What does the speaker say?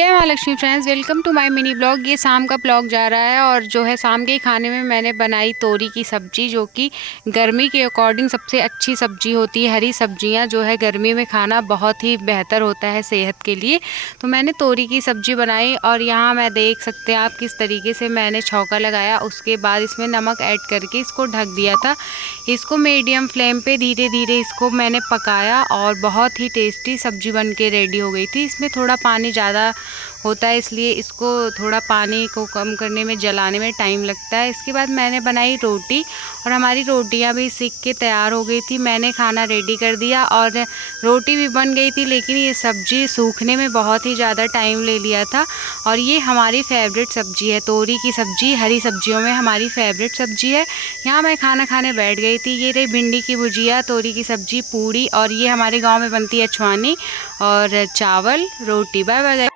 जय Mahalakshmi friends, welcome to my mini blog. ये शाम का ब्लॉग जा रहा है और जो है शाम के खाने में मैंने बनाई तोरी की सब्ज़ी, जो कि गर्मी के अकॉर्डिंग सबसे अच्छी सब्ज़ी होती है। हरी सब्जियां जो है गर्मी में खाना बहुत ही बेहतर होता है सेहत के लिए। तो मैंने तोरी की सब्ज़ी बनाई और यहाँ मैं देख सकते हैं आप किस तरीके से मैंने छौंका लगाया। उसके बाद इसमें नमक ऐड करके इसको ढक दिया था। इसको मीडियम फ्लेम पे धीरे धीरे इसको मैंने पकाया और बहुत ही टेस्टी सब्ज़ी बन के रेडी हो गई थी। इसमें थोड़ा पानी ज़्यादा होता है, इसलिए इसको थोड़ा पानी को कम करने में, जलाने में टाइम लगता है। इसके बाद मैंने बनाई रोटी और हमारी रोटियां भी सिक के तैयार हो गई थी। मैंने खाना रेडी कर दिया और रोटी भी बन गई थी, लेकिन ये सब्ज़ी सूखने में बहुत ही ज़्यादा टाइम ले लिया था। और ये हमारी फेवरेट सब्ज़ी है, तोरी की सब्ज़ी हरी सब्जियों में हमारी फेवरेट सब्ज़ी है। यहाँ मैं खाना खाने बैठ गई थी। ये रही भिंडी की भुजिया, तोरी की सब्ज़ी, पूड़ी और ये हमारे गाँव में बनती है छुआनी और चावल रोटी। Bye bye.